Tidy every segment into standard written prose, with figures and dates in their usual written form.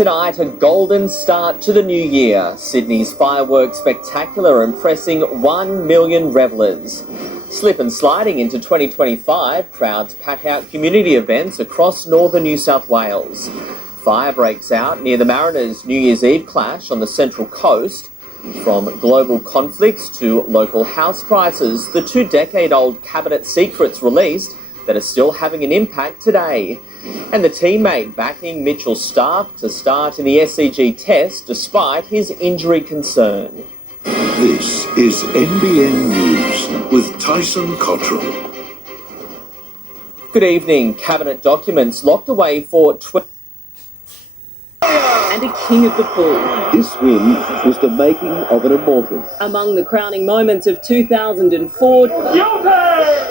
Tonight, a golden start to the new year. Sydney's fireworks spectacular impressing 1 million revellers. Slip and sliding into 2025, crowds pack out community events across northern New South Wales. Fire breaks out near the Mariners' New Year's Eve clash on the Central Coast. From global conflicts to local house prices, the 2-decade-old cabinet secrets released that are still having an impact today. And the teammate backing Mitchell Starc to start in the SCG test despite his injury concern. This is NBN News with Tyson Cottrill. Good evening. Cabinet documents locked away for and a king of the pool. This win was the making of an immortal. Among the crowning moments of 2004,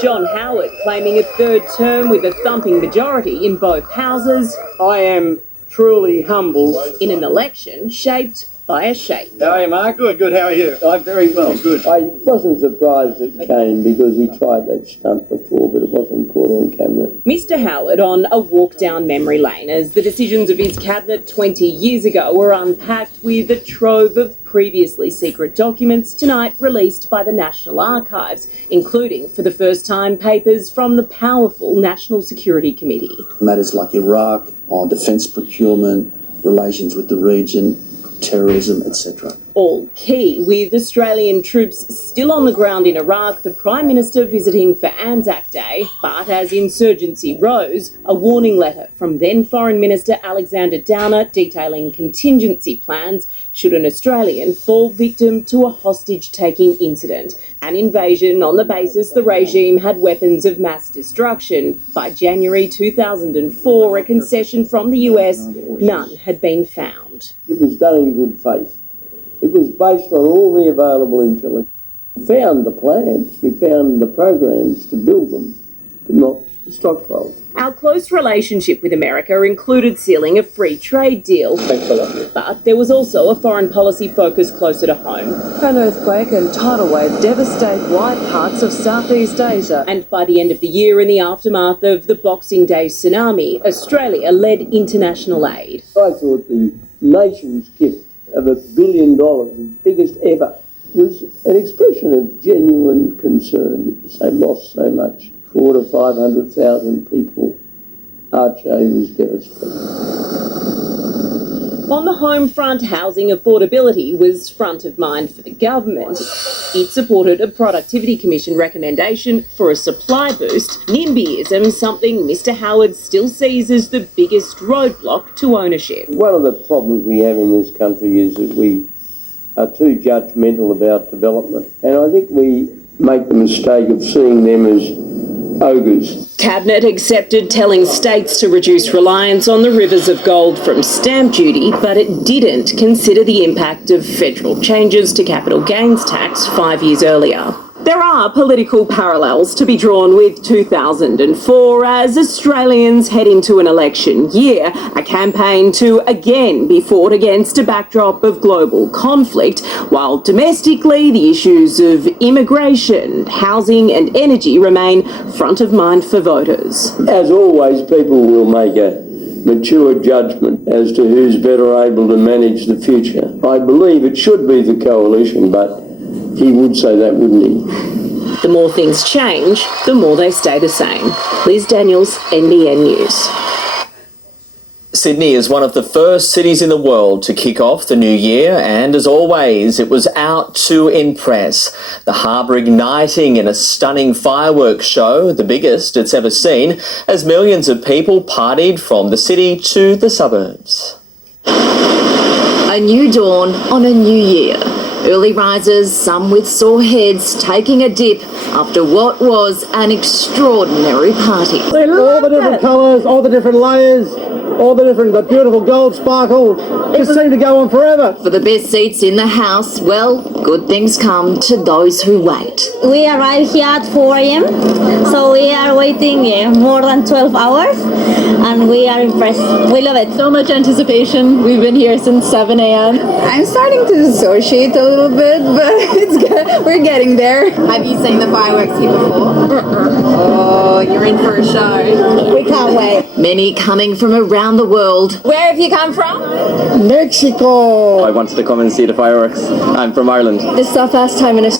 John Howard claiming a third term with a thumping majority in both houses. I am truly humbled. In an election shaped by a shape. How are you, Mark? Good. How are you? I'm very well. Good. I wasn't surprised it came because he tried that stunt before, but it wasn't caught on camera. Mr. Howard on a walk down memory lane as the decisions of his cabinet 20 years ago were unpacked with a trove of previously secret documents tonight released by the National Archives, including, for the first time, papers from the powerful National Security Committee. Matters like Iraq, on defence procurement, relations with the region, terrorism, etc. All key, with Australian troops still on the ground in Iraq, the Prime Minister visiting for Anzac Day, but as insurgency rose, a warning letter from then Foreign Minister Alexander Downer detailing contingency plans should an Australian fall victim to a hostage-taking incident, an invasion on the basis the regime had weapons of mass destruction. By January 2004, a concession from the US, none had been found. It was done in good faith. It was based on all the available intelligence. We found the plans, we found the programs to build them, but not the stockpiles. Our close relationship with America included sealing a free trade deal. Thanks a lot. But there was also a foreign policy focus closer to home. An earthquake and tidal wave devastate wide parts of Southeast Asia. And by the end of the year, in the aftermath of the Boxing Day tsunami, Australia led international aid. I thought the nation's gift of $1 billion, the biggest ever, was an expression of genuine concern because they lost so much. 400,000 to 500,000 people. Aceh was devastated. On the home front, housing affordability was front of mind for the government. It supported a Productivity Commission recommendation for a supply boost. NIMBYism, something Mr. Howard still sees as the biggest roadblock to ownership. One of the problems we have in this country is that we are too judgmental about development. And I think we make the mistake of seeing them as ogres. Cabinet accepted telling states to reduce reliance on the rivers of gold from stamp duty, but it didn't consider the impact of federal changes to capital gains tax 5 years earlier. There are political parallels to be drawn with 2004 as Australians head into an election year, a campaign to again be fought against a backdrop of global conflict, while domestically the issues of immigration, housing and energy remain front of mind for voters. As always, people will make a mature judgment as to who's better able to manage the future. I believe it should be the coalition, but he would say that, wouldn't he? The more things change, the more they stay the same. Liz Daniels, NBN News. Sydney is one of the first cities in the world to kick off the new year, and as always, it was out to impress. The harbour igniting in a stunning fireworks show, the biggest it's ever seen, as millions of people partied from the city to the suburbs. A new dawn on a new year. Early risers, some with sore heads, taking a dip after what was an extraordinary party. All the different colours, all the different layers, all the beautiful gold sparkle, just seemed to go on forever. For the best seats in the house, well, good things come to those who wait. We arrived here at 4 a.m, so we are waiting more than 12 hours, and we are impressed. We love it. So much anticipation. We've been here since 7 a.m. I'm starting to dissociate a little bit, but it's good. We're getting there. Have you seen the fireworks here before? Oh, you're in for a show. We can't wait. Many coming from around the world. Where have you come from? Mexico. I wanted to come and see the fireworks. I'm from Ireland. This is our first time in a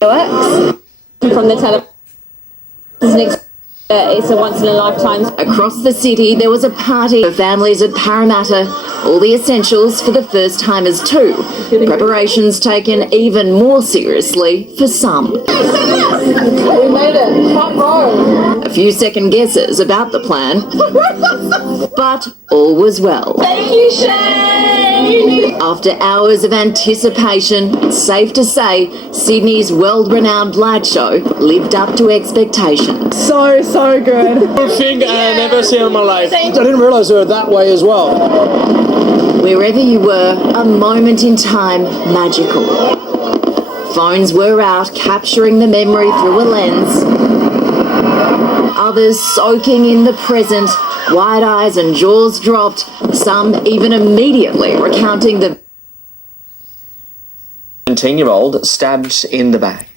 fireworks from the television. It's a once-in-a-lifetime. Across the city, there was a party for families at Parramatta. All the essentials for the first-timers too. Preparations taken even more seriously for some. We made it. Front row. A few second guesses about the plan, but all was well. Thank you, Shane. After hours of anticipation, it's safe to say Sydney's world-renowned light show lived up to expectations. So good. Good thing I've never seen in my life. I didn't realise they were that way as well. Wherever you were, a moment in time magical. Phones were out, capturing the memory through a lens. Others soaking in the present, wide eyes and jaws dropped, some even immediately recounting the 17-year-old stabbed in the back.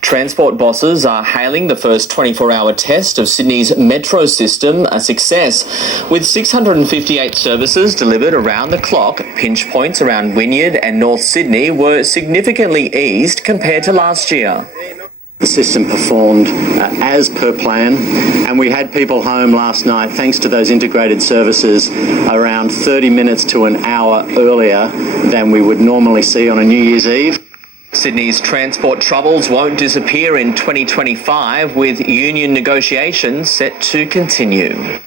Transport bosses are hailing the first 24-hour test of Sydney's metro system a success. With 658 services delivered around the clock, pinch points around Wynyard and North Sydney were significantly eased compared to last year. The system performed as per plan, and we had people home last night thanks to those integrated services around 30 minutes to an hour earlier than we would normally see on a New Year's Eve. Sydney's transport troubles won't disappear in 2025, with union negotiations set to continue.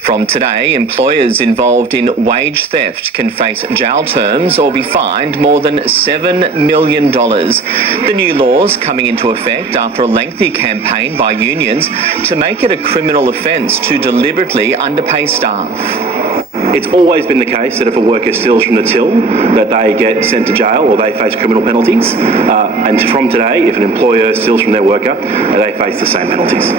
From today, employers involved in wage theft can face jail terms or be fined more than $7 million. The new laws coming into effect after a lengthy campaign by unions to make it a criminal offence to deliberately underpay staff. It's always been the case that if a worker steals from the till, that they get sent to jail or they face criminal penalties. And from today, if an employer steals from their worker, they face the same penalties.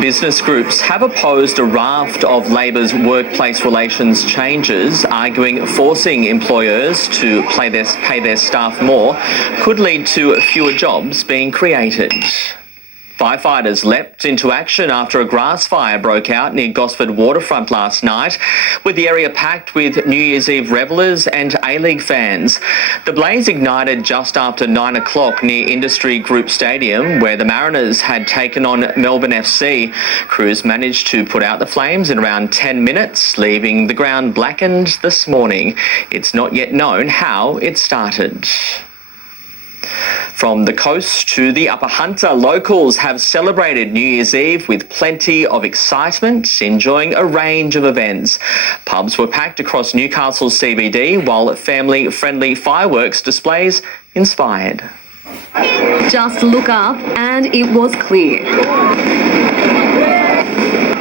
Business groups have opposed a raft of Labor's workplace relations changes, arguing forcing employers to pay their staff more could lead to fewer jobs being created. Firefighters leapt into action after a grass fire broke out near Gosford waterfront last night, with the area packed with New Year's Eve revellers and A-League fans. The blaze ignited just after 9 o'clock near Industry Group Stadium, where the Mariners had taken on Melbourne FC. Crews managed to put out the flames in around 10 minutes, leaving the ground blackened this morning. It's not yet known how it started. From the coast to the Upper Hunter, locals have celebrated New Year's Eve with plenty of excitement, enjoying a range of events. Pubs were packed across Newcastle CBD, while family-friendly fireworks displays inspired. Just look up and it was clear.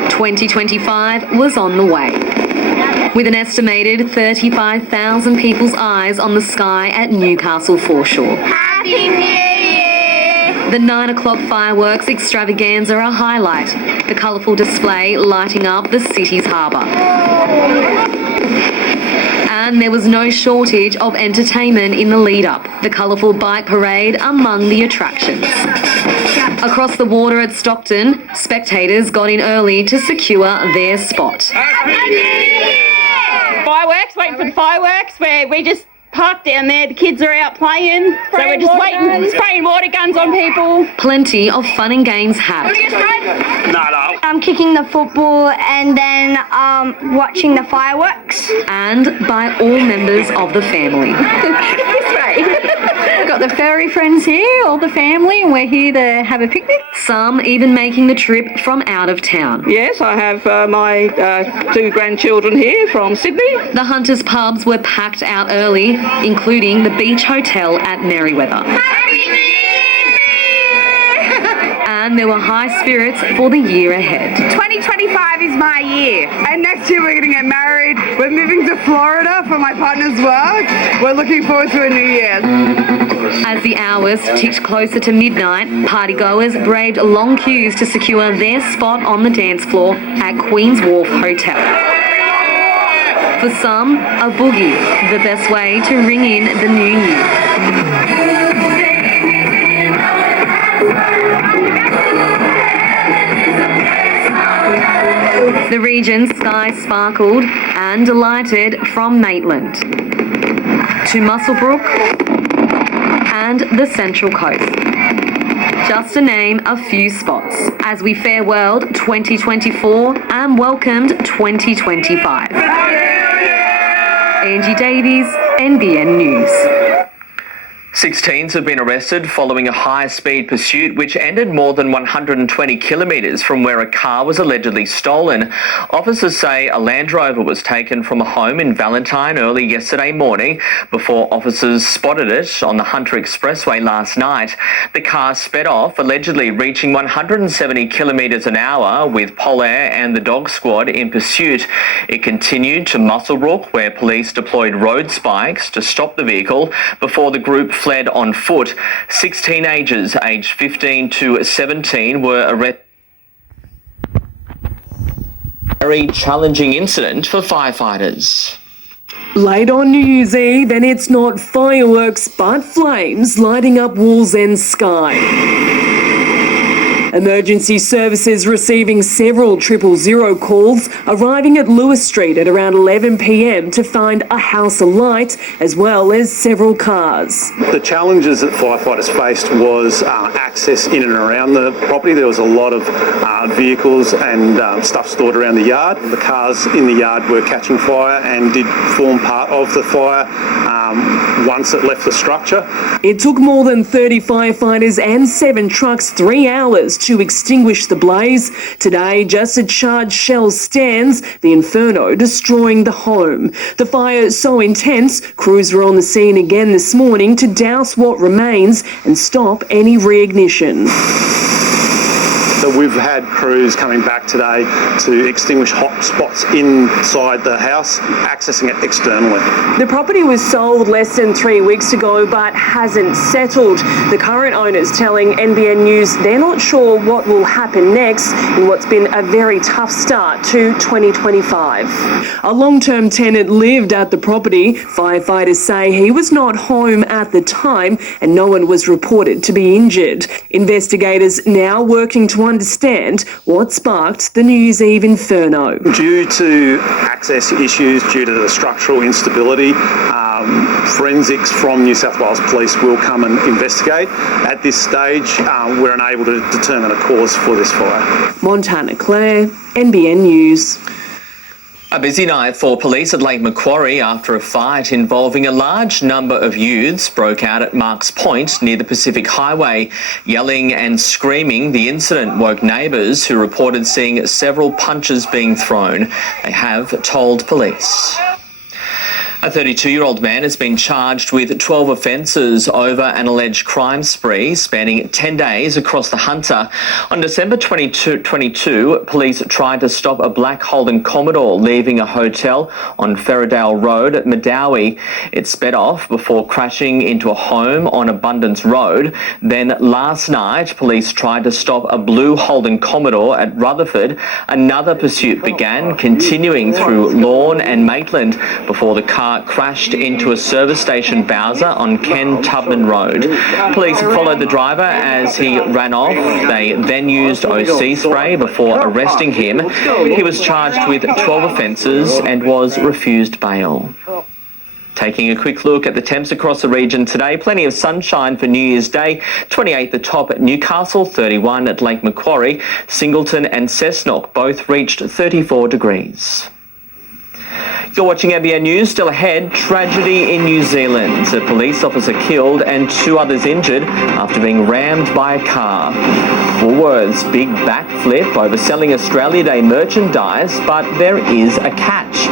2025 was on the way, with an estimated 35,000 people's eyes on the sky at Newcastle foreshore. Happy New Year! The 9 o'clock fireworks extravaganza are a highlight, the colourful display lighting up the city's harbour. And there was no shortage of entertainment in the lead-up, the colourful bike parade among the attractions. Across the water at Stockton, spectators got in early to secure their spot. Fireworks, waiting for the fireworks, where we just parked down there, the kids are out playing, so we're just waiting, spraying water guns on people. Plenty of fun and games had. I'm kicking the football and then watching the fireworks. And by all members of the family. That's right. We've got the furry friends here, all the family, and we're here to have a picnic. Some even making the trip from out of town. Yes, I have my 2 grandchildren here from Sydney. The Hunters pubs were packed out early, including the Beach Hotel at Merriweather. And there were high spirits for the year ahead. 2025 is my year, and next year we're going to get married. We're moving to Florida for my partner's work. We're looking forward to a new year. As the hours ticked closer to midnight, partygoers braved long queues to secure their spot on the dance floor at Queen's Wharf Hotel. For some, a boogie, the best way to ring in the new year. The region's sky sparkled and delighted from Maitland to Muswellbrook and the Central Coast, just to name a few spots, as we farewelled 2024 and welcomed 2025. Angie Davies, NBN News. 16 have been arrested following a high-speed pursuit which ended more than 120 kilometres from where a car was allegedly stolen. Officers say a Land Rover was taken from a home in Valentine early yesterday morning before officers spotted it on the Hunter Expressway last night. The car sped off, allegedly reaching 170 kilometres an hour with Polair and the dog squad in pursuit. It continued to Muswellbrook, where police deployed road spikes to stop the vehicle before the group fled on foot. 6 teenagers aged 15 to 17 were arrested. A very challenging incident for firefighters. Late on New Year's Eve, and it's not fireworks but flames lighting up Wallsend sky. Emergency services receiving several 000 calls, arriving at Lewis Street at around 11 p.m. to find a house alight, as well as several cars. The challenges that firefighters faced was access in and around the property. There was a lot of vehicles and stuff stored around the yard. The cars in the yard were catching fire and did form part of the fire once it left the structure. It took more than 30 firefighters and 7 trucks 3 hours to extinguish the blaze. Today, just a charged shell stands, the inferno destroying the home. The fire so intense, crews were on the scene again this morning to douse what remains and stop any reignition. So we've had crews coming back today to extinguish hot spots inside the house, accessing it externally. The property was sold less than 3 weeks ago but hasn't settled. The current owners telling NBN News they're not sure what will happen next in what's been a very tough start to 2025. A long-term tenant lived at the property. Firefighters say he was not home at the time and no one was reported to be injured. Investigators now working to understand what sparked the New Year's Eve inferno. Due to access issues, due to the structural instability, forensics from New South Wales Police will come and investigate. At this stage, we're unable to determine a cause for this fire. Montana Clare, NBN News. A busy night for police at Lake Macquarie after a fight involving a large number of youths broke out at Marks Point near the Pacific Highway. Yelling and screaming, the incident woke neighbours who reported seeing several punches being thrown. They have told police. A 32-year-old man has been charged with 12 offences over an alleged crime spree spanning 10 days across the Hunter. On December 2022, police tried to stop a black Holden Commodore leaving a hotel on Ferradale Road at Medowie. It sped off before crashing into a home on Abundance Road. Then last night, police tried to stop a blue Holden Commodore at Rutherford. Another pursuit began, continuing through Lorne and Maitland before the car crashed into a service station Bowser on Ken Tubman Road. Police followed the driver as he ran off. They then used OC spray before arresting him. He was charged with 12 offences and was refused bail. Taking a quick look at the temps across the region today, plenty of sunshine for New Year's Day. 28 the top at Newcastle, 31 at Lake Macquarie. Singleton and Cessnock both reached 34 degrees. You're watching NBN News. Still ahead, tragedy in New Zealand. A police officer killed and 2 others injured after being rammed by a car. Woolworths' big backflip over selling Australia Day merchandise, but there is a catch.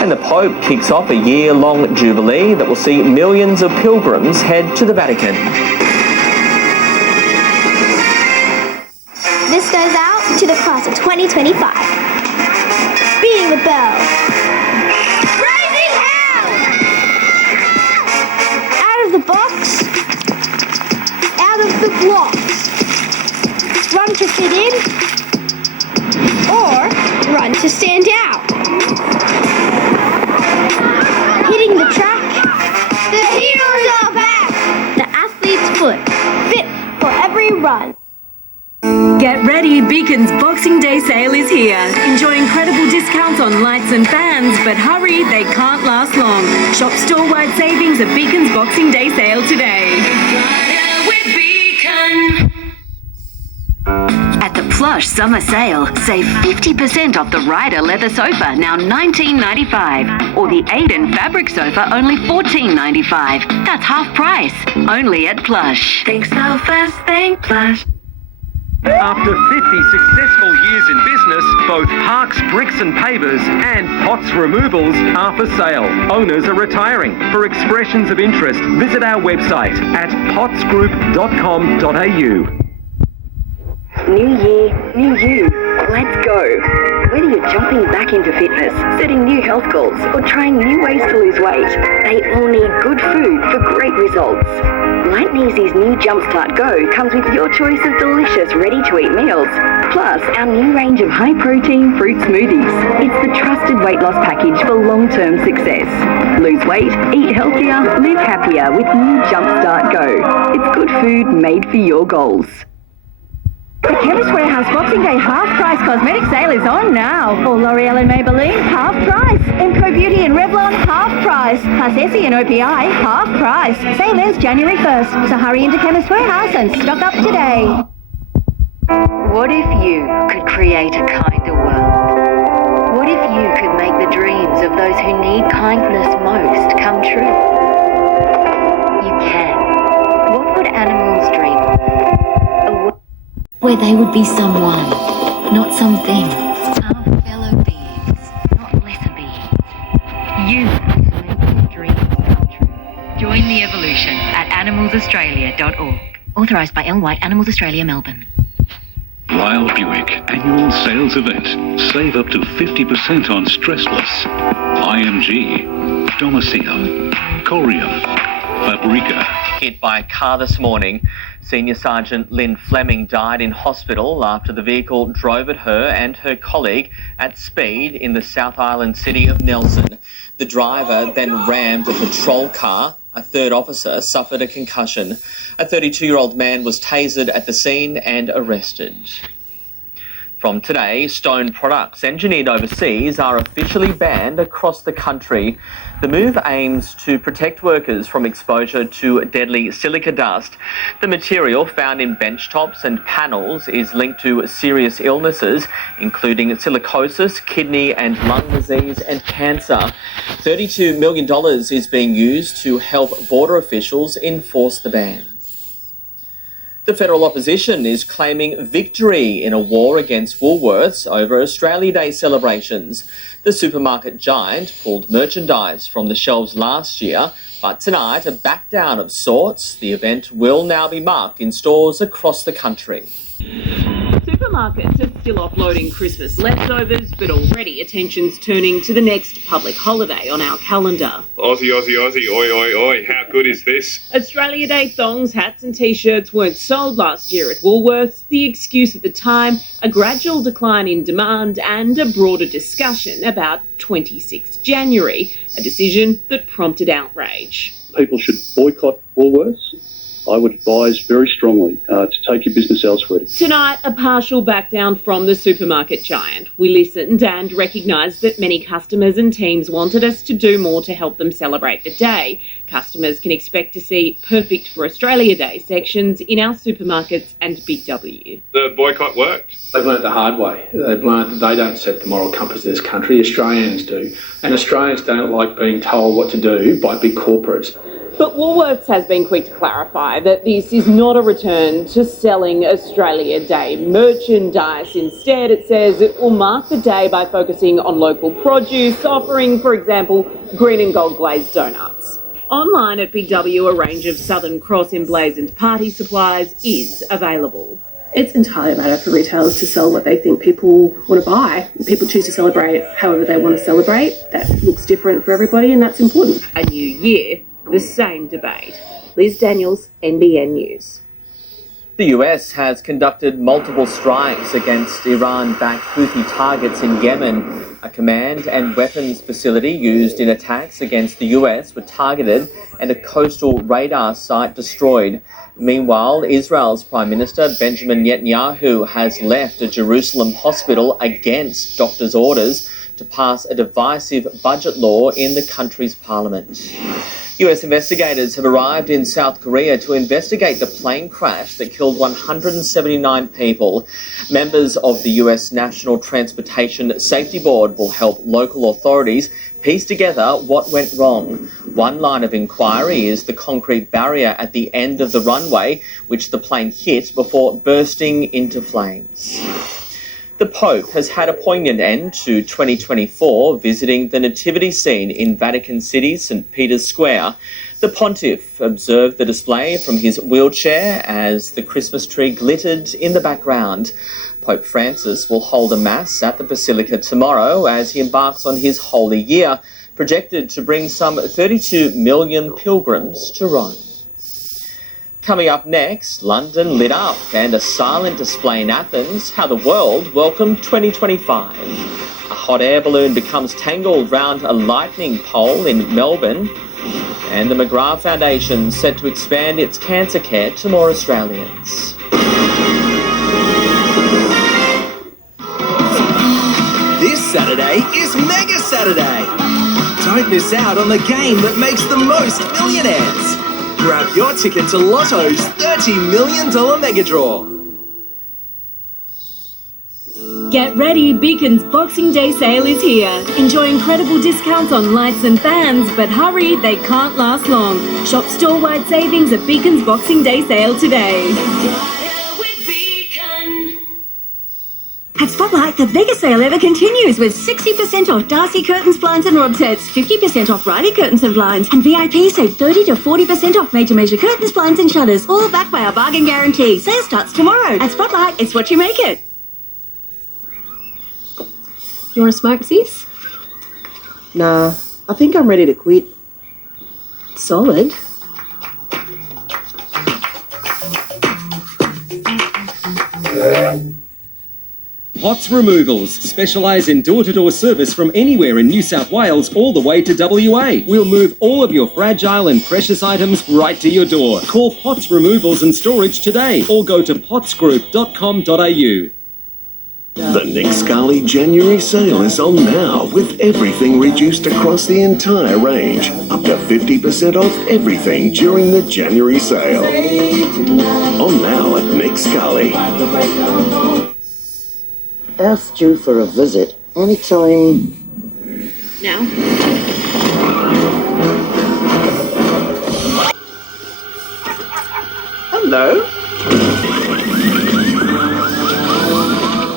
And the Pope kicks off a year-long jubilee that will see millions of pilgrims head to the Vatican. This goes out to the class of 2025. Beating the bell. The box, out of the blocks. Run to fit in, or run to stand out. Hitting the track, the heroes are back. The athlete's foot, fit for every run. Get ready, Beacon's Boxing Day sale is here. Enjoy incredible discounts on lights and fans, but hurry, they can't last long. Shop store-wide savings at Beacon's Boxing Day sale today. With Beacon. At the Plush Summer Sale, save 50% off the Ryder leather sofa, now $19.95. Or the Aiden fabric sofa, only $14.95. That's half price. Only at Plush. Think so fast, think Plush. After 50 successful years in business, both Parks Bricks and Pavers and Potts Removals are for sale. Owners are retiring. For expressions of interest, visit our website at pottsgroup.com.au. New year, new you. Let's go. Whether you're jumping back into fitness, setting new health goals, or trying new ways to lose weight, they all need good food for great results. Light and Easy's new Jumpstart Go comes with your choice of delicious ready-to-eat meals, plus our new range of high-protein fruit smoothies. It's the trusted weight loss package for long-term success. Lose weight, eat healthier, live happier with new Jumpstart Go. It's good food made for your goals. The Chemist Warehouse Boxing Day half-price cosmetic sale is on now. For L'Oreal and Maybelline, half price. Emco Beauty and Revlon, half price. Plus Essie and OPI, half price. Sale ends January 1st. So hurry into Chemist Warehouse and stock up today. What if you could create a kinder world? What if you could make the dreams of those who need kindness most come true? You can. What would animals dream of? Where they would be someone, not something. Our fellow beings, not lesser beings. You can make your dreams come true. Join the evolution at animalsaustralia.org. Authorised by L. White, Animals Australia, Melbourne. Lyle Buick annual sales event. Save up to 50% on Stressless, IMG, Domicile, Corium, Fabrica. Hit by a car this morning. Senior Sergeant Lynn Fleming died in hospital after the vehicle drove at her and her colleague at speed in the South Island city of Nelson. The driver then rammed a patrol car. A third officer suffered a concussion. A 32-year-old man was tasered at the scene and arrested. From today, stone products engineered overseas are officially banned across the country. The move aims to protect workers from exposure to deadly silica dust. The material found in benchtops and panels is linked to serious illnesses, including silicosis, kidney and lung disease and cancer. $32 million is being used to help border officials enforce the ban. The federal opposition is claiming victory in a war against Woolworths over Australia Day celebrations. The supermarket giant pulled merchandise from the shelves last year, but tonight a backdown of sorts. The event will now be marked in stores across the country. Supermarkets are still offloading Christmas leftovers, but already attention's turning to the next public holiday on our calendar. Aussie, Aussie, Aussie, oi, oi, oi, how good is this? Australia Day thongs, hats and t-shirts weren't sold last year at Woolworths. The excuse at the time, a gradual decline in demand and a broader discussion about 26 January, a decision that prompted outrage. People should boycott Woolworths. I would advise very strongly to take your business elsewhere. Tonight, a partial backdown from the supermarket giant. We listened and recognised that many customers and teams wanted us to do more to help them celebrate the day. Customers can expect to see perfect for Australia Day sections in our supermarkets and Big W. The boycott worked. They've learnt the hard way. They've learnt that they don't set the moral compass of this country. Australians do. And Australians don't like being told what to do by big corporates. But Woolworths has been quick to clarify that this is not a return to selling Australia Day merchandise. Instead, it says it will mark the day by focusing on local produce, offering, for example, green and gold glazed donuts. Online at Big W, a range of Southern Cross emblazoned party supplies is available. It's entirely a matter for retailers to sell what they think people want to buy. People choose to celebrate however they want to celebrate. That looks different for everybody, and that's important. A new year, the same debate. Liz Daniels, NBN News. The US has conducted multiple strikes against Iran-backed Houthi targets in Yemen. A command and weapons facility used in attacks against the US were targeted and a coastal radar site destroyed. Meanwhile, Israel's Prime Minister Benjamin Netanyahu has left a Jerusalem hospital against doctors' orders to pass a divisive budget law in the country's parliament. US investigators have arrived in South Korea to investigate the plane crash that killed 179 people. Members of the US National Transportation Safety Board will help local authorities piece together what went wrong. One line of inquiry is the concrete barrier at the end of the runway, which the plane hit before bursting into flames. The Pope has had a poignant end to 2024, visiting the nativity scene in Vatican City's St. Peter's Square. The pontiff observed the display from his wheelchair as the Christmas tree glittered in the background. Pope Francis will hold a mass at the Basilica tomorrow as he embarks on his Holy Year, projected to bring some 32 million pilgrims to Rome. Coming up next, London lit up and a silent display in Athens, how the world welcomed 2025. A hot air balloon becomes tangled round a lightning pole in Melbourne. And the McGrath Foundation set to expand its cancer care to more Australians. This Saturday is Mega Saturday. Don't miss out on the game that makes the most millionaires. Grab your ticket to Lotto's $30 million mega draw. Get ready, Beacon's Boxing Day sale is here. Enjoy incredible discounts on lights and fans, but hurry, they can't last long. Shop store-wide savings at Beacon's Boxing Day sale today. At Spotlight, the biggest sale ever continues with 60% off Darcy curtains, blinds and rod sets, 50% off Riley curtains and blinds, and VIP save 30 to 40% off made to measure curtains, blinds and shutters, all backed by our bargain guarantee. Sale starts tomorrow. At Spotlight, it's what you make it. You want to smoke, sis? Nah, I think I'm ready to quit. Solid. Pots Removals specialise in door-to-door service from anywhere in New South Wales all the way to WA. We'll move all of your fragile and precious items right to your door. Call Pots Removals and Storage today or go to potsgroup.com.au. The Nick Scully January sale is on now with everything reduced across the entire range. Up to 50% off everything during the January sale. On now at Nick Scully. Earth's due for a visit anytime now. Hello.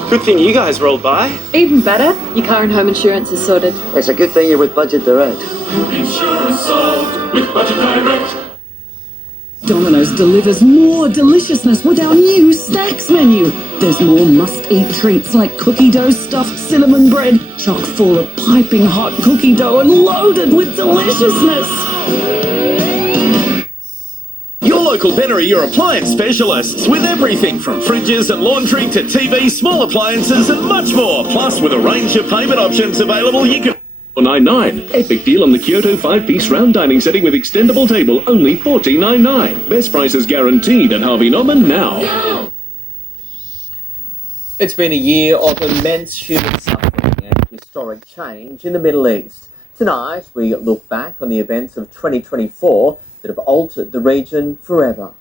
Good thing you guys rolled by. Even better, your car and home insurance is sorted. It's a good thing you're with Budget Direct. Insurance solved with Budget Direct. Domino's delivers more deliciousness with our new snacks menu. There's more must-eat treats like cookie dough stuffed cinnamon bread, chock full of piping hot cookie dough and loaded with deliciousness. Your local Ben are your appliance specialists with everything from fridges and laundry to TVs, small appliances and much more. Plus, with a range of payment options available, you can... $4.99. Epic deal on the Kyoto 5-piece round dining setting with extendable table, only $14.99. Best prices guaranteed at Harvey Norman now. It's been a year of immense human suffering and historic change in the Middle East. Tonight, we look back on the events of 2024 that have altered the region forever.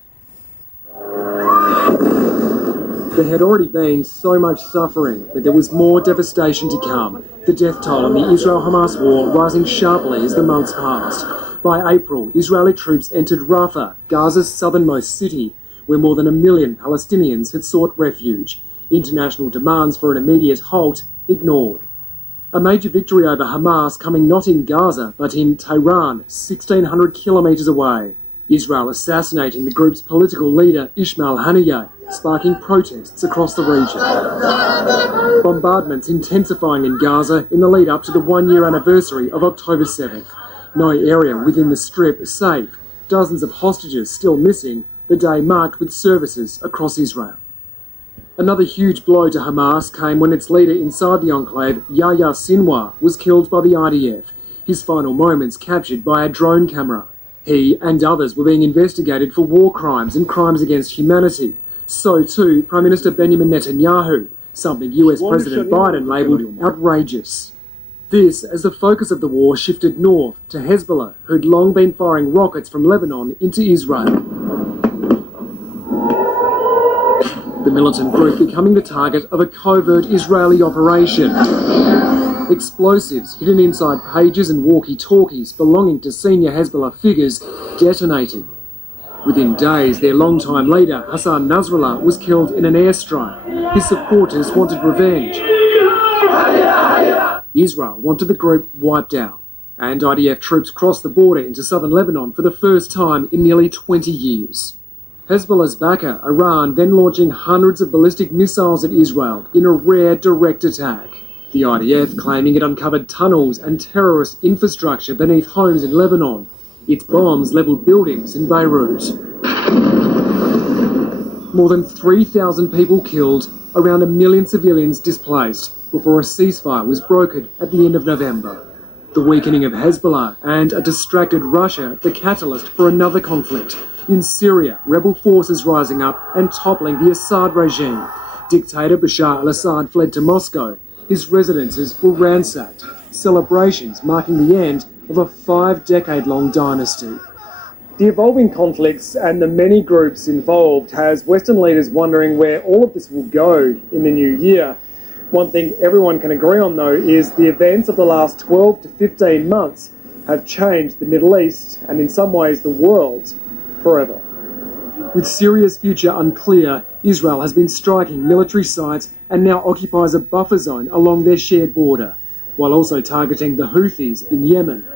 There had already been so much suffering, but there was more devastation to come. The death toll in the Israel-Hamas war rising sharply as the months passed. By April, Israeli troops entered Rafah, Gaza's southernmost city, where more than 1 million Palestinians had sought refuge. International demands for an immediate halt ignored. A major victory over Hamas coming not in Gaza, but in Tehran, 1,600 kilometres away. Israel assassinating the group's political leader, Ismail Haniyeh, sparking protests across the region. Bombardments intensifying in Gaza in the lead up to the 1-year anniversary of October 7th. No area within the Strip safe. Dozens of hostages still missing, the day marked with services across Israel. Another huge blow to Hamas came when its leader inside the enclave, Yahya Sinwar, was killed by the IDF, his final moments captured by a drone camera. He and others were being investigated for war crimes and crimes against humanity. So too, Prime Minister Benjamin Netanyahu, something US President Biden labelled outrageous. This as the focus of the war shifted north to Hezbollah, who'd long been firing rockets from Lebanon into Israel. The militant group becoming the target of a covert Israeli operation. Explosives hidden inside pages and walkie-talkies belonging to senior Hezbollah figures detonated. Within days, their longtime leader, Hassan Nasrallah, was killed in an airstrike. His supporters wanted revenge. Israel wanted the group wiped out, and IDF troops crossed the border into southern Lebanon for the first time in nearly 20 years. Hezbollah's backer, Iran, then launching hundreds of ballistic missiles at Israel in a rare direct attack. The IDF claiming it uncovered tunnels and terrorist infrastructure beneath homes in Lebanon. Its bombs levelled buildings in Beirut. More than 3,000 people killed, around 1 million civilians displaced, before a ceasefire was brokered at the end of November. The weakening of Hezbollah and a distracted Russia, the catalyst for another conflict. In Syria, rebel forces rising up and toppling the Assad regime. Dictator Bashar al-Assad fled to Moscow. His residences were ransacked. Celebrations marking the end of a 5-decade-long dynasty. The evolving conflicts and the many groups involved has Western leaders wondering where all of this will go in the new year. One thing everyone can agree on, though, is the events of the last 12 to 15 months have changed the Middle East and, in some ways, the world forever. With Syria's future unclear, Israel has been striking military sites and now occupies a buffer zone along their shared border, while also targeting the Houthis in Yemen.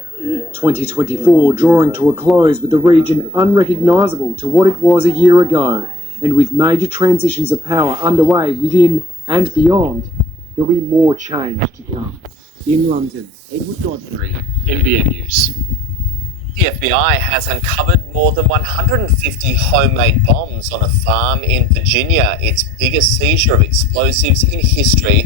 2024 drawing to a close with the region unrecognisable to what it was a year ago, and with major transitions of power underway within and beyond, there'll be more change to come. In London, Edward Godfrey, NBN News. The FBI has uncovered more than 150 homemade bombs on a farm in Virginia, its biggest seizure of explosives in history.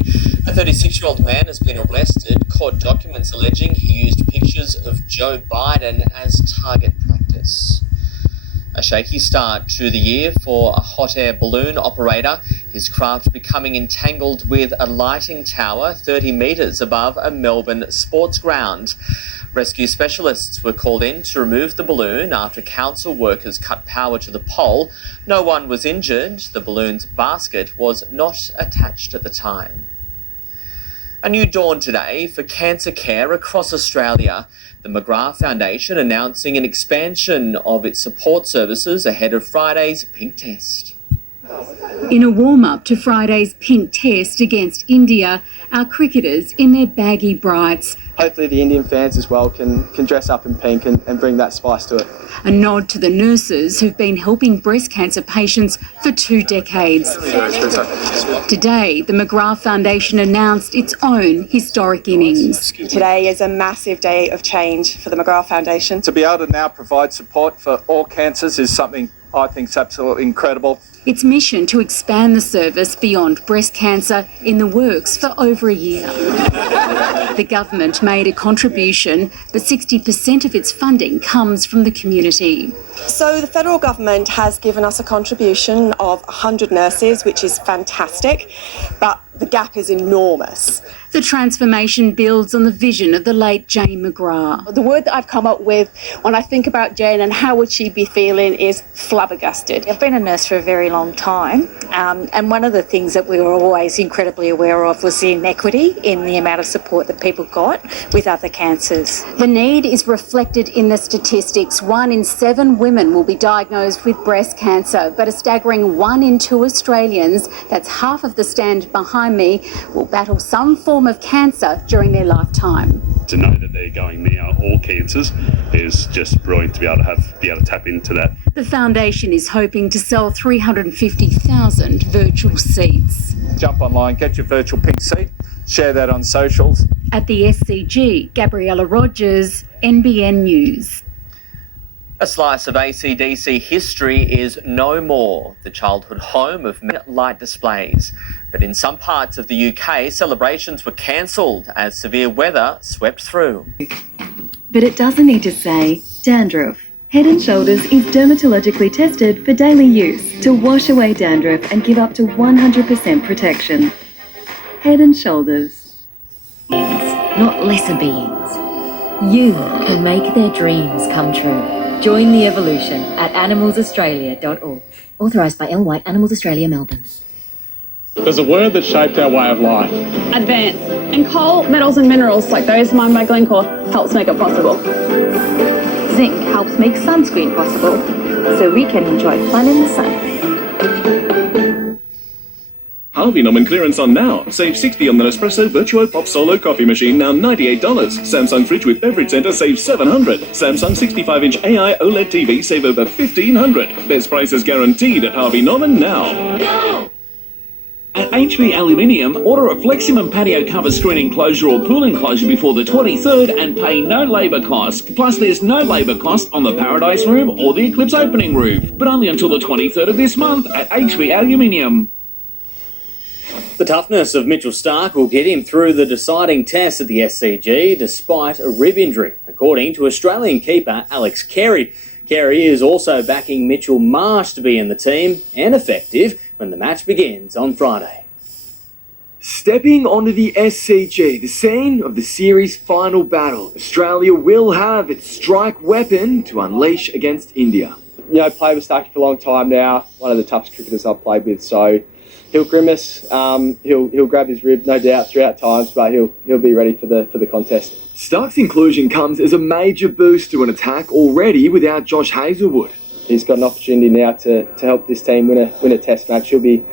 A 36-year-old man has been arrested, court documents alleging he used pictures of Joe Biden as target practice. A shaky start to the year for a hot air balloon operator, his craft becoming entangled with a lighting tower 30 metres above a Melbourne sports ground. Rescue specialists were called in to remove the balloon after council workers cut power to the pole. No one was injured. The balloon's basket was not attached at the time. A new dawn today for cancer care across Australia. The McGrath Foundation announcing an expansion of its support services ahead of Friday's pink test. In a warm-up to Friday's pink test against India, our cricketers in their baggy brights. Hopefully the Indian fans as well can dress up in pink and bring that spice to it. A nod to the nurses who've been helping breast cancer patients for 2 decades. Today, the McGrath Foundation announced its own historic innings. Today is a massive day of change for the McGrath Foundation. To be able to now provide support for all cancers is something I think is absolutely incredible. Its mission to expand the service beyond breast cancer in the works for over a year. The government made a contribution, but 60% of its funding comes from the community. So the federal government has given us a contribution of 100 nurses, which is fantastic, but the gap is enormous. The transformation builds on the vision of the late Jane McGrath. The word that I've come up with when I think about Jane and how would she be feeling is flabbergasted. I've been a nurse for a very long time, and one of the things that we were always incredibly aware of was the inequity in the amount of support that people got with other cancers. The need is reflected in the statistics. 1 in 7 women will be diagnosed with breast cancer, but a staggering 1 in 2 Australians, that's half of the stand behind me, will battle some form of cancer during their lifetime. To know that they're going now all cancers is just brilliant to be able to tap into that. The foundation is hoping to sell 350,000 virtual seats. Jump online, get your virtual pink seat, share that on socials. At the SCG, Gabriella Rogers, NBN News. A slice of AC/DC history is no more the childhood home of light displays. But in some parts of the UK, celebrations were cancelled as severe weather swept through. But it doesn't need to say dandruff. Head & Shoulders is dermatologically tested for daily use to wash away dandruff and give up to 100% protection. Head & Shoulders. Not lesser beings. You can make their dreams come true. Join the evolution at animalsaustralia.org. Authorised by L. White, Animals Australia, Melbourne. There's a word that shaped our way of life. Advance. And coal, metals and minerals like those mined by Glencore helps make it possible. Zinc helps make sunscreen possible, so we can enjoy fun in the sun. Harvey Norman clearance on now. Save $60 on the Nespresso Virtuo Pop Solo coffee machine, now $98. Samsung fridge with beverage center, save $700. Samsung 65-inch AI OLED TV, save over $1,500. Best prices guaranteed at Harvey Norman now. Go! At HV Aluminium, order a Fleximum patio cover screen enclosure or pool enclosure before the 23rd and pay no labour cost. Plus there's no labour cost on the Paradise Room or the Eclipse opening roof. But only until the 23rd of this month at HV Aluminium. The toughness of Mitchell Starc will get him through the deciding test at the SCG despite a rib injury, according to Australian keeper Alex Carey. Carey is also backing Mitchell Marsh to be in the team and effective when the match begins on Friday. Stepping onto the SCG, the scene of the series' final battle, Australia will have its strike weapon to unleash against India. You know, played with Starkey for a long time now, one of the toughest cricketers I've played with, so he'll grimace, he'll grab his rib, no doubt, throughout times, but he'll be ready for the contest. Starc's inclusion comes as a major boost to an attack already without Josh Hazlewood. He's got an opportunity now to help this team win a test match. He'll be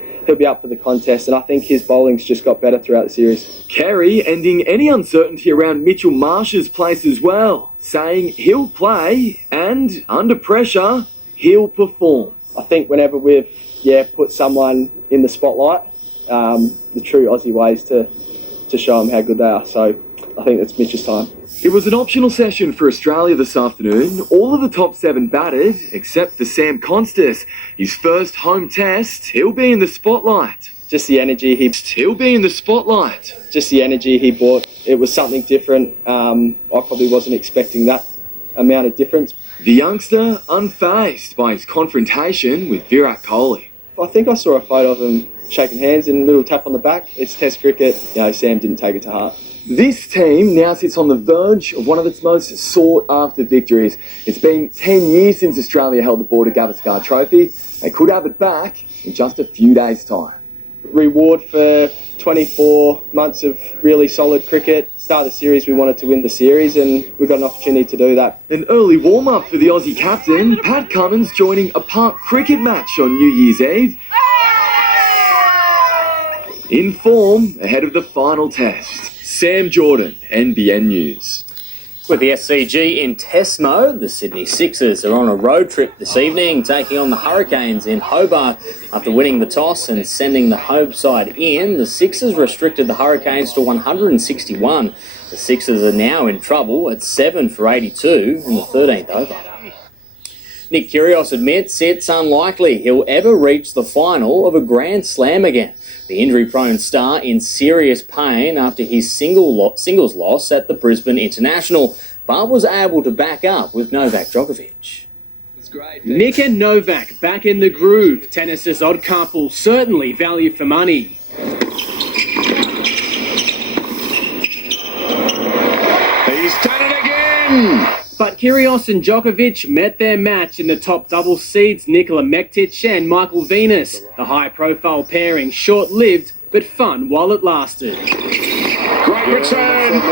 up for the contest, and I think his bowling's just got better throughout the series. Carey ending any uncertainty around Mitchell Marsh's place as well, saying he'll play and, under pressure, he'll perform. I think whenever we've put someone in the spotlight, the true Aussie way is to show them how good they are. So I think it's Mitch's time. It was an optional session for Australia this afternoon. All of the top 7 batted, except for Sam Constas. His first home test, he'll be in the spotlight. Just the energy he'll be in the spotlight. Just the energy he brought. It was something different. I probably wasn't expecting that amount of difference. The youngster unfazed by his confrontation with Virat Kohli. I think I saw a photo of him shaking hands and a little tap on the back. It's Test cricket. You know, Sam didn't take it to heart. This team now sits on the verge of one of its most sought-after victories. It's been 10 years since Australia held the Border Gavaskar Trophy. They could have it back in just a few days' time. Reward for 24 months of really solid cricket. Start the series, we wanted to win the series, and we got an opportunity to do that. An early warm-up for the Aussie captain, Pat Cummins joining a park cricket match on New Year's Eve. In form ahead of the final test. Sam Jordan, NBN News. With the SCG in test mode, the Sydney Sixers are on a road trip this evening, taking on the Hurricanes in Hobart. After winning the toss and sending the home side in, the Sixers restricted the Hurricanes to 161. The Sixers are now in trouble at 7 for 82 in the 13th over. Nick Kyrgios admits it's unlikely he'll ever reach the final of a Grand Slam again. The injury-prone star in serious pain after his singles loss at the Brisbane International, but was able to back up with Novak Djokovic. Nick and Novak back in the groove. Tennis's odd couple certainly value for money. He's done it again! But Kyrgios and Djokovic met their match in the top doubles seeds Nikola Mektic and Michael Venus. The high-profile pairing short-lived, but fun while it lasted. Great return!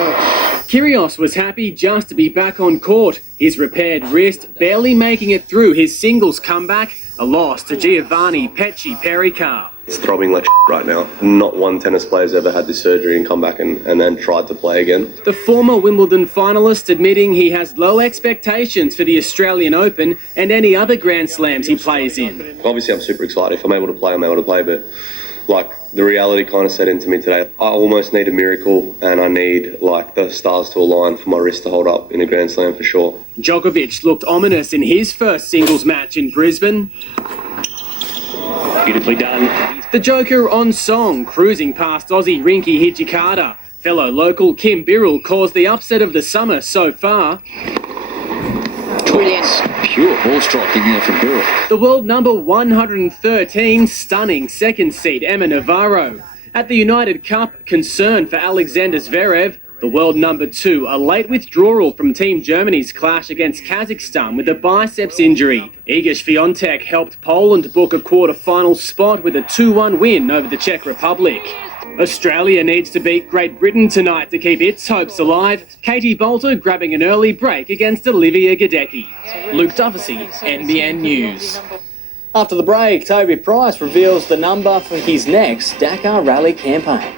Kyrgios was happy just to be back on court. His repaired wrist barely making it through his singles comeback, a loss to Giovanni Pecci Pericard. It's throbbing like right now. Not one tennis player's ever had this surgery and come back and then tried to play again. The former Wimbledon finalist admitting he has low expectations for the Australian Open and any other Grand Slams he plays in. Obviously, I'm super excited. If I'm able to play, I'm able to play, but like the reality kind of set into me today. I almost need a miracle, and I need like the stars to align for my wrist to hold up in a Grand Slam for sure. Djokovic looked ominous in his first singles match in Brisbane. Beautifully done. The Joker on song, cruising past Aussie Rinky Hijikata. Fellow local Kim Birrell calls the upset of the summer so far. Brilliant. Pure ball striking there from Birrell. The world number 113, stunning second seed Emma Navarro. At the United Cup, concern for Alexander Zverev. The world number 2, a late withdrawal from Team Germany's clash against Kazakhstan with a biceps injury. Iga Swiatek helped Poland book a quarter-final spot with a 2-1 win over the Czech Republic. Australia needs to beat Great Britain tonight to keep its hopes alive. Katie Bolter grabbing an early break against Olivia Gadecki. Luke Duffy, NBN News. After the break, Toby Price reveals the number for his next Dakar Rally campaign.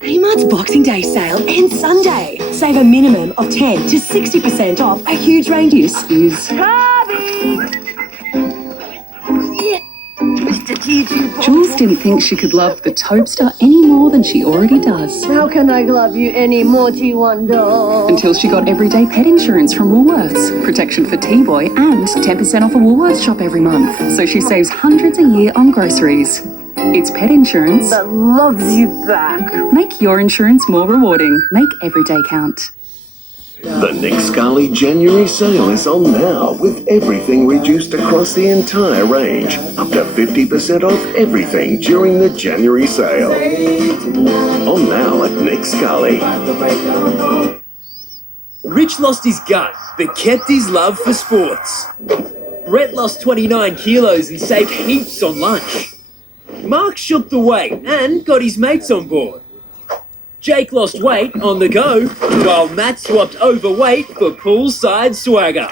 Kmart's Boxing Day sale ends Sunday. Save a minimum of 10 to 60% off a huge range of SKUs. Jules didn't think she could love the Topster any more than she already does. How can I love you any more, T1 Until she got everyday pet insurance from Woolworths. Protection for T-Boy and 10% off a Woolworths shop every month. So she saves hundreds a year on groceries. It's pet insurance that loves you back. Make your insurance more rewarding. Make every day count. The Nick Scully January sale is on now, with everything reduced across the entire range. Up to 50% off everything during the January sale. On now at Nick Scully. Rich lost his gut, but kept his love for sports. Brett lost 29 kilos and saved heaps on lunch. Mark shook the weight and got his mates on board. Jake lost weight on the go, while Matt swapped overweight for poolside swagger.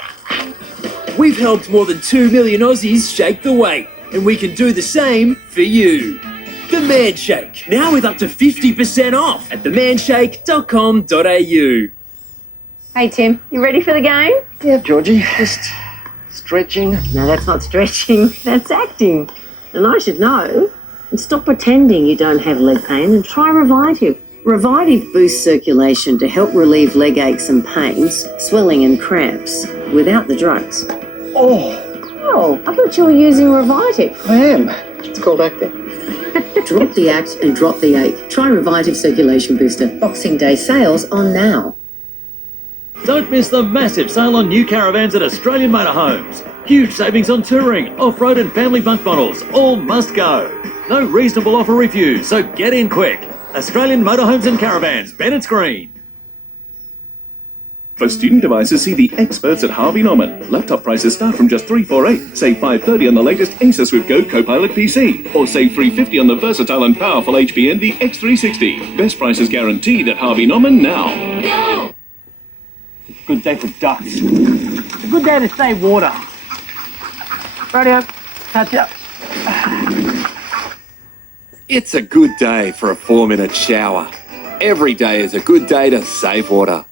We've helped more than 2 million Aussies shake the weight, and we can do the same for you. The Man Shake, now with up to 50% off at themanshake.com.au. Hey Tim, you ready for the game? Yeah, Georgie, just stretching. No, that's not stretching, that's acting. And I should know. And stop pretending you don't have leg pain and try Revitive. Revitive boosts circulation to help relieve leg aches and pains, swelling and cramps, without the drugs. Oh, I thought you were using Revitive. I am. It's called acting. Drop the act and drop the ache. Try Revitive Circulation Booster. Boxing Day sales on now. Don't miss the massive sale on new caravans at Australian Motorhomes. Huge savings on touring, off-road and family bunk models. All must go. No reasonable offer refused, so get in quick. Australian Motorhomes and Caravans, Bennett's Green. For student devices, see the experts at Harvey Norman. Laptop prices start from just $348. Save $530 on the latest Asus with Go Copilot PC. Or save $350 on the versatile and powerful HP Envy X360. Best prices guaranteed at Harvey Norman now. Go! Good day for ducks. It's a good day to save water. Radio, catch up. It's a good day for a 4-minute shower. Every day is a good day to save water.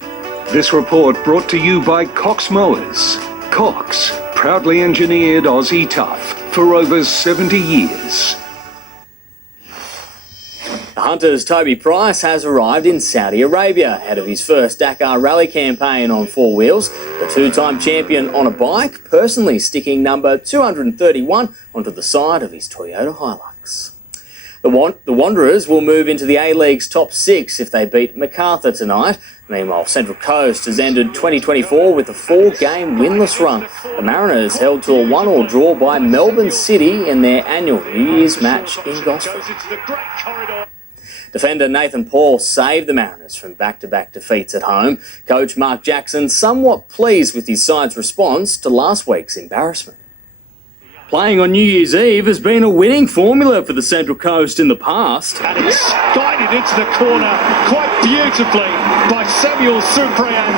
This report brought to you by Cox Mowers. Cox, proudly engineered Aussie tough for over 70 years. The Hunter's Toby Price has arrived in Saudi Arabia ahead of his first Dakar Rally campaign on 4 wheels. The two-time champion on a bike, personally sticking number 231 onto the side of his Toyota Hilux. The Wanderers will move into the A-League's top 6 if they beat Macarthur tonight. Meanwhile, Central Coast has ended 2024 with a 4-game winless run. The Mariners held to a 1-1 draw by Melbourne City in their annual New Year's match in Gosford. Defender Nathan Paul saved the Mariners from back-to-back defeats at home. Coach Mark Jackson somewhat pleased with his side's response to last week's embarrassment. Playing on New Year's Eve has been a winning formula for the Central Coast in the past. And it's guided into the corner quite beautifully by Samuel Suprayan,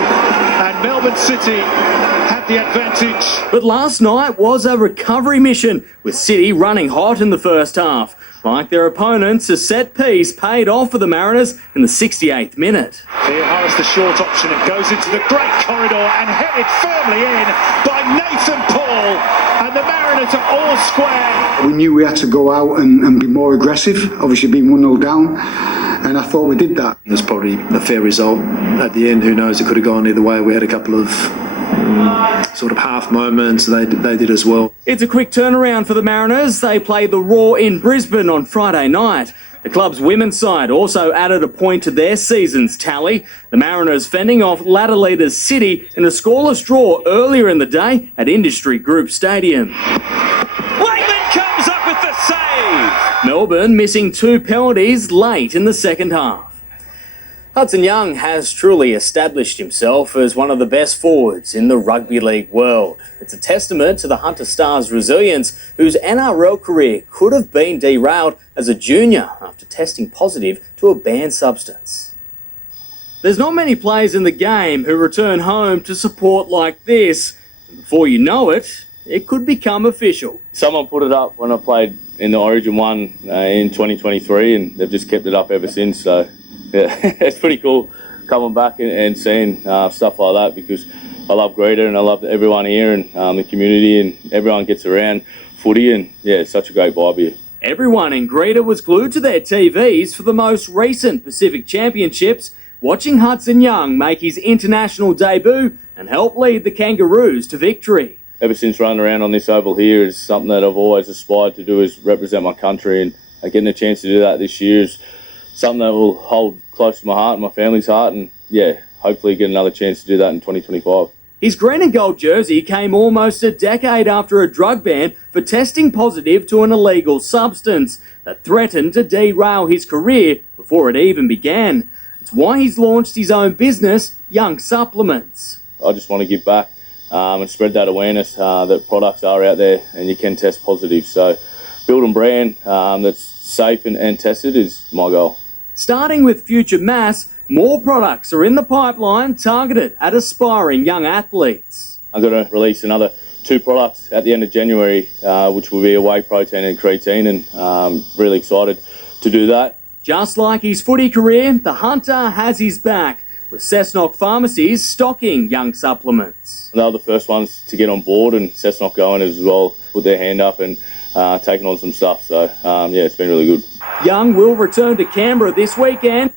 and Melbourne City had the advantage. But last night was a recovery mission, with City running hot in the first half. Like their opponents, a set piece paid off for the Mariners in the 68th minute. Here Harris, the short option, it goes into the great corridor and headed firmly in by Nathan Paul, and the Mariners minute of all square. We knew we had to go out and be more aggressive, obviously being 1-0 down, and I thought we did that. It was probably a fair result. At the end, who knows, it could have gone either way. We had a couple of sort of half moments, they did as well. It's a quick turnaround for the Mariners. They play the Raw in Brisbane on Friday night. The club's women's side also added a point to their season's tally. The Mariners fending off ladder leaders City in a scoreless draw earlier in the day at Industry Group Stadium. Wayman comes up with the save. Melbourne missing 2 penalties late in the second half. Hudson Young has truly established himself as one of the best forwards in the rugby league world. It's a testament to the Hunter Stars' resilience, whose NRL career could have been derailed as a junior after testing positive to a banned substance. There's not many players in the game who return home to support like this. And before you know it, it could become official. Someone put it up when I played in the Origin 1 in 2023, and they've just kept it up ever since. So yeah, it's pretty cool coming back and seeing stuff like that, because I love Greta and I love everyone here and the community, and everyone gets around footy, and yeah, it's such a great vibe here. Everyone in Greta was glued to their TVs for the most recent Pacific Championships, watching Hudson Young make his international debut and help lead the Kangaroos to victory. Ever since running around on this oval here is something that I've always aspired to do, is represent my country, and getting a chance to do that this year is something that will hold close to my heart and my family's heart, and yeah, hopefully get another chance to do that in 2025. His green and gold jersey came almost a decade after a drug ban for testing positive to an illegal substance that threatened to derail his career before it even began. It's why he's launched his own business, Young Supplements. I just want to give back and spread that awareness that products are out there and you can test positive. So building a brand that's safe and tested is my goal. Starting with Future Mass, more products are in the pipeline targeted at aspiring young athletes. I'm going to release another 2 products at the end of January, which will be a whey protein and creatine, and really excited to do that. Just like his footy career, the Hunter has his back, with Cessnock Pharmacies stocking Young Supplements. They were the first ones to get on board, and Cessnock going as well, put their hand up and taking on some stuff. So yeah, it's been really good. Young will return to Canberra this weekend